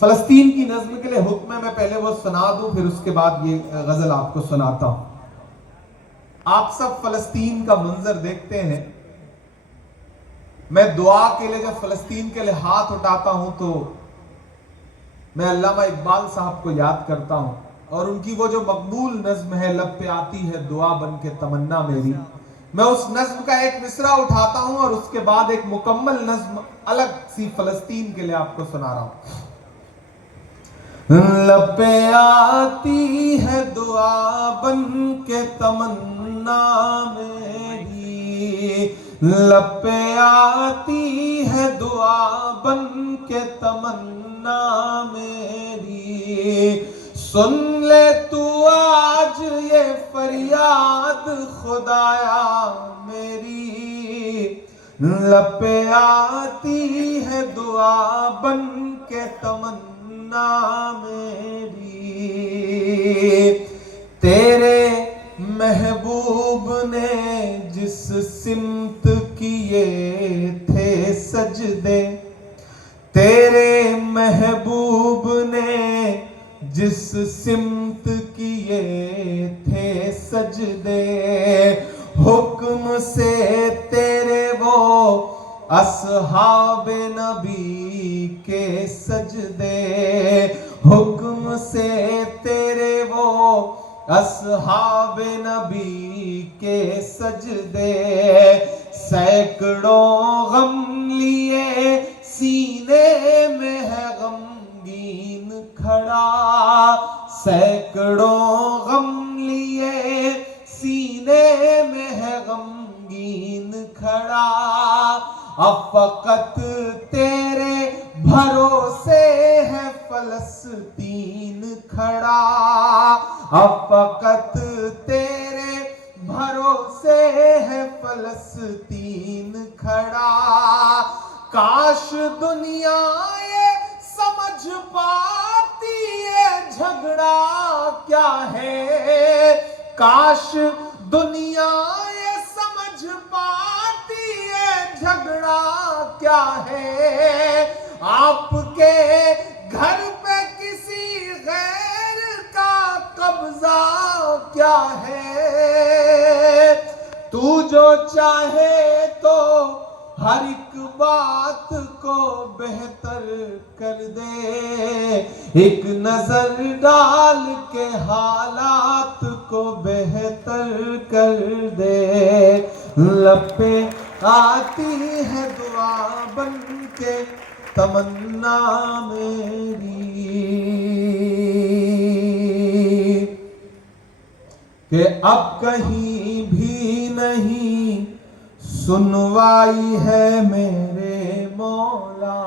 فلسطین کی نظم کے لیے حکم ہے، میں پہلے وہ سنا دوں پھر اس کے بعد یہ غزل آپ کو سناتا ہوں۔ آپ سب فلسطین کا منظر دیکھتے ہیں، میں دعا کے لیے جب فلسطین کے لیے ہاتھ اٹھاتا ہوں تو میں علامہ اقبال صاحب کو یاد کرتا ہوں، اور ان کی وہ جو مقبول نظم ہے، لب پہ آتی ہے دعا بن کے تمنا میری، میں اس نظم کا ایک مصرع اٹھاتا ہوں اور اس کے بعد ایک مکمل نظم الگ سی فلسطین کے لیے آپ کو سنا رہا ہوں۔ لب پہ آتی ہے دعا بن کے تمنا میری، لب پہ آتی ہے دعا بن کے تمنا میری، سن لے تو آج یہ فریاد خدایا میری، لب پہ آتی ہے دعا بن کے تمنا میری، تیرے محبوب نے جس سمت کیے تھے سجدے، تیرے محبوب نے جس سمت کیے تھے سجدے، حکم سے تیرے وہ اصحاب نبی کے سجدے، حکم سے تیرے وہ اصحاب نبی کے سجدے، سینکڑوں غم لیے سینے میں ہے غمگین کھڑا، سینکڑوں غم لیے سینے میں ہے غمگین کھڑا، اب فقط تیرے بھروسے ہے فلسطین کھڑا، اب فقط تیرے بھروسے ہے فلسطین کھڑا، کاش دنیا یہ سمجھ پاتی ہے جھگڑا کیا ہے، کاش دنیا یہ سمجھ پاتی ہے جھگڑا کیا ہے، آپ کے گھر پہ کسی غیر کا قبضہ کیا ہے، تو جو چاہے تو ہر ایک بات کو بہتر کر دے، ایک نظر ڈال کے حالات کو بہتر کر دے، لب پہ آتی ہے دعا بن کے تمنا میری، کہ اب کہیں بھی نہیں سنوائی ہے میرے مولا۔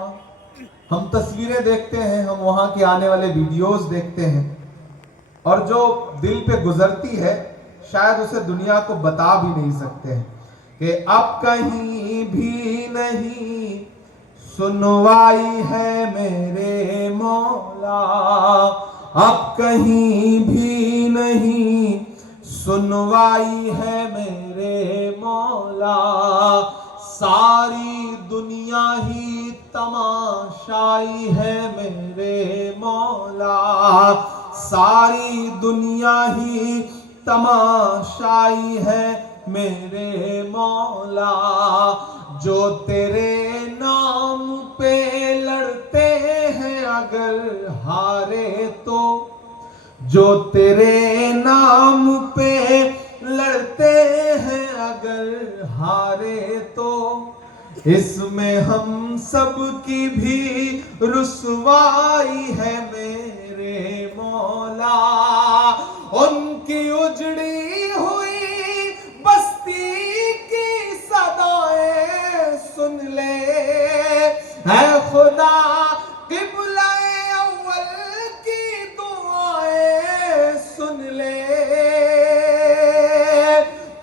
ہم تصویریں دیکھتے ہیں، ہم وہاں کے آنے والے ویڈیوز دیکھتے ہیں، اور جو دل پہ گزرتی ہے شاید اسے دنیا کو بتا بھی نہیں سکتے ہیں، کہ اب کہیں بھی نہیں سنوائی ہے میرے مولا، اب کہیں بھی نہیں سنوائی ہے میرے مولا، ساری دنیا ہی تماشائی ہے میرے مولا، ساری دنیا ہی تماشائی ہے میرے مولا، جو تیرے نام پہ لڑتے ہیں اگر ہارے تو، جو تیرے نام پہ لڑتے ہیں اگر ہارے تو، اس میں ہم سب کی بھی رسوائی ہے میرے مولا، ان کی اجڑی ہوئی بستی کی صدائیں سن لے، اے خدا قبلہ اول کی دعائیں سن لے،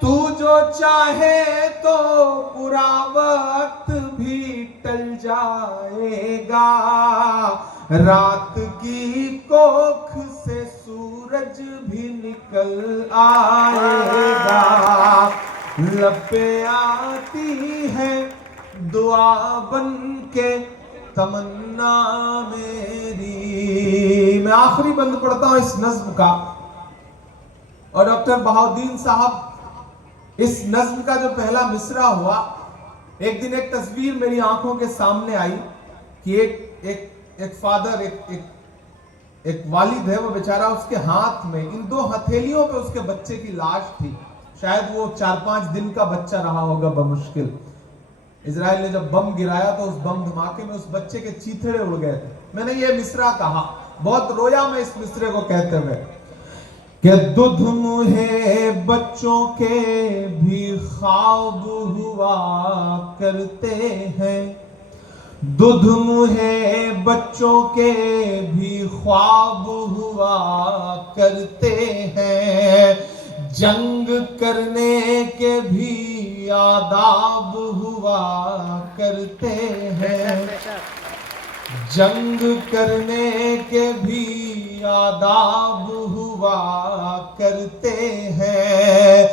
تو جو چاہے تو برا وقت بھی ٹل جائے گا، رات کی کوکھ سے سورج بھی نکل آئے گا، لب پہ آتی ہے دعا بن کے تمنا میری، یہ میں آخری بند پڑھتا ہوں اس نظم کا. اور ڈاکٹر بہاؤالدین صاحب اس نظم کا جو پہلا مصرع ہوا، ایک دن ایک تصویر میری آنکھوں کے سامنے آئی کہ ایک فادر، ایک والد ہے، وہ بیچارہ اس کے ہاتھ میں ان 2 ہتھیلیوں پہ اس کے بچے کی لاش تھی. شاید وہ 4-5 دن کا بچہ رہا ہوگا بمشکل. اسرائیل نے جب بم گرایا تو اس بم دھماکے میں اس بچے کے چیتھڑے اڑ گئے تھے. میں نے یہ مصرع کہا، بہت رویا میں اس مصرے کو کہتے ہوئے کہ دودھ منھے بچوں کے بھی خواب ہوا کرتے ہیں، دودھ منھے بچوں کے بھی خواب ہوا کرتے ہیں، جنگ کرنے کے بھی آداب ہوا کرتے ہیں، جنگ کرنے کے بھی آداب ہوا کرتے ہیں.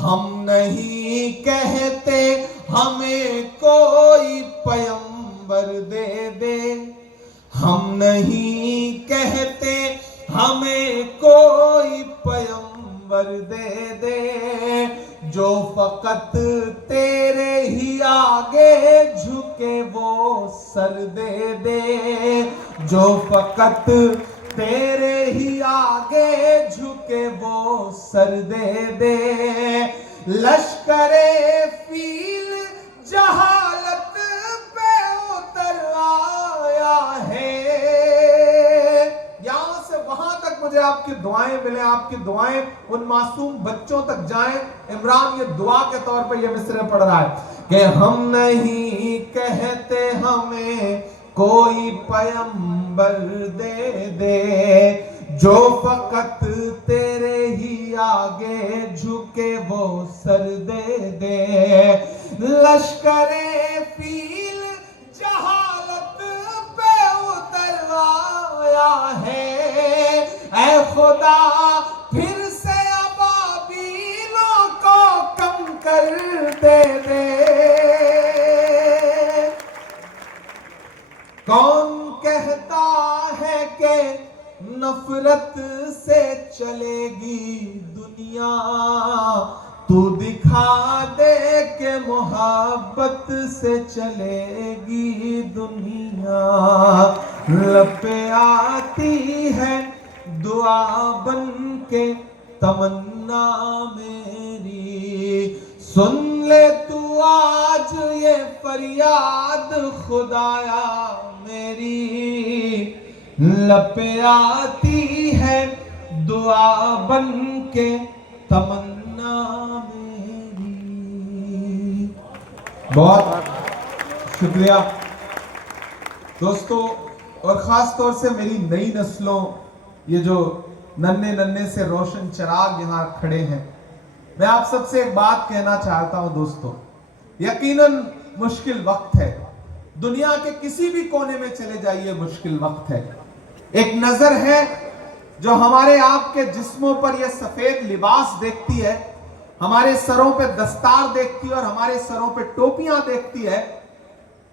ہم نہیں کہتے ہمیں کوئی پیغمبر دے دے، ہم نہیں کہتے ہمیں کوئی پیغمبر دے دے، جو فقط تیرے ہی آگے جھکے وہ سر دے دے، جو فقط تیرے ہی آگے جھکے وہ سر دے دے. لشکر فیل جہالت پہ اتر آیا ہے. یہاں سے وہاں تک مجھے آپ کی دعائیں ملیں، آپ کی دعائیں ان معصوم بچوں تک جائیں. عمران یہ دعا کے طور پہ یہ مصرع پڑھ رہا ہے کہ ہم نہیں کہتے ہمیں کوئی پیغمبر دے دے، جو فقط تیرے ہی آگے جھکے وہ سر دے دے. لشکر فیل جہالت پہ اتر آیا ہے، اے خدا پھر سے ابابیلوں کو کم کر دے دے. کون کہتا ہے کہ نفرت سے چلے گی دنیا، تو دکھا دے کہ محبت سے چلے گی دنیا. لب پہ آتی ہے دعا بن کے تمنا میری، سن لے تو آج یہ فریاد خدایا میری. لب پہ آتی ہے دعا بن کے تمنا میری. بہت شکریہ دوستو، اور خاص طور سے میری نئی نسلوں، یہ جو ننھے سے روشن چراغ یہاں کھڑے ہیں، میں آپ سب سے ایک بات کہنا چاہتا ہوں دوستو. یقیناً مشکل وقت ہے، دنیا کے کسی بھی کونے میں چلے جائیے مشکل وقت ہے. ایک نظر ہے جو ہمارے آپ کے جسموں پر یہ سفید لباس دیکھتی ہے، ہمارے سروں پہ دستار دیکھتی ہے اور ہمارے سروں پہ ٹوپیاں دیکھتی ہے،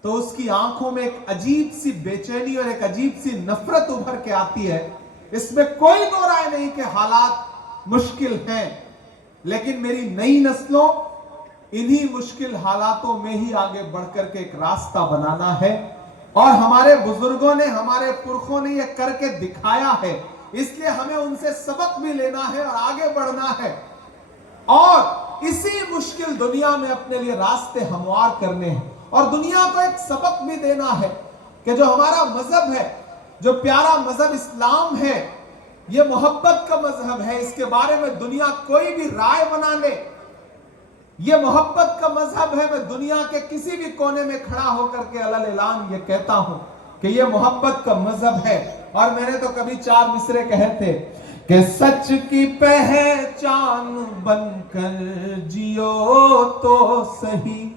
تو اس کی آنکھوں میں ایک عجیب سی بے چینی اور ایک عجیب سی نفرت ابھر کے آتی ہے. اس میں کوئی دو رائے نہیں کہ حالات مشکل ہیں، لیکن میری نئی نسلوں انہی مشکل حالاتوں میں ہی آگے بڑھ کر کے ایک راستہ بنانا ہے. اور ہمارے بزرگوں نے، ہمارے پرکھوں نے یہ کر کے دکھایا ہے، اس لیے ہمیں ان سے سبق بھی لینا ہے اور آگے بڑھنا ہے، اور اسی مشکل دنیا میں اپنے لیے راستے ہموار کرنے ہیں. اور دنیا کو ایک سبق بھی دینا ہے کہ جو ہمارا مذہب ہے، جو پیارا مذہب اسلام ہے، یہ محبت کا مذہب ہے. اس کے بارے میں دنیا کوئی بھی رائے بنا لے، یہ محبت کا مذہب ہے. میں دنیا کے کسی بھی کونے میں کھڑا ہو کر کے علل اعلان یہ کہتا ہوں کہ یہ محبت کا مذہب ہے. اور میں نے تو کبھی 4 مصرے کہے تھے کہ سچ کی پہچان بن کر جیو تو صحیح،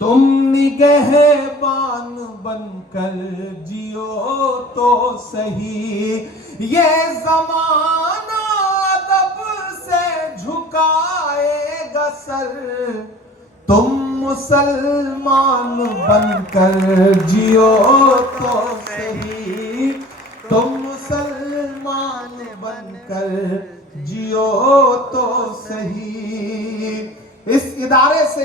تم نگہبان بن کر جیو تو صحیح. یہ زمانہ ادب سے جھکائے گا سر، تم مسلمان بن کر جیو تو صحیح، تم مسلمان